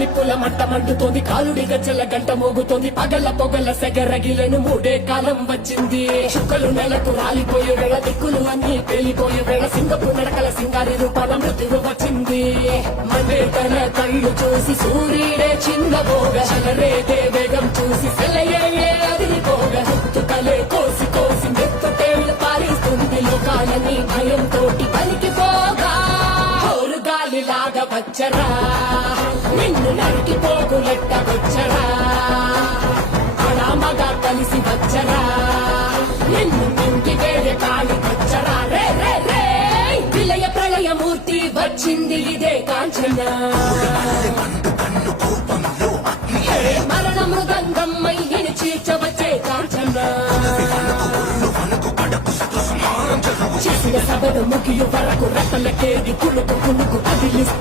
నిప్పుల మంట మండుతోంది, కాలుడి గజ్జల గంట మోగుతోంది, పగల పొగల సెగరగిలను మూడే కాలం వచ్చింది. చుక్కలు నెలకు రాలిపోయే వేళ, దిక్కులు అన్ని పేలిపోయే వేళ, సింగపు నడకల సింగారి రూపాల మృత్యువు వచ్చింది. మండే తన కళ్ళు చూసి సూర్యుడే చిందబోగా, చలరేగే వేగం చూసి సెలయే అదిరిపోగా, తుకలే కోసి కోసి మెత్తటేళ్లు పారిస్తుంది, లోకాలని భయంతోటి పలికిపోగా. గాలిలాగా వచ్చరా, నిన్ను నరికి పోగులెట్ట వచ్చరా, అడామగా కలిసి వచ్చరా, నిన్ను మింగి వేరే కాలి వచ్చరా. రే రే రే విలయ ప్రళయమూర్తి వచ్చింది ఇదే కాంచన, మరణ మృదంగమ్మై చీర్చవచ్చే కాంచన. చేసిన సభను ముగియు వరకు రతలకేది కులుకు కులుకు కదిలిస్తే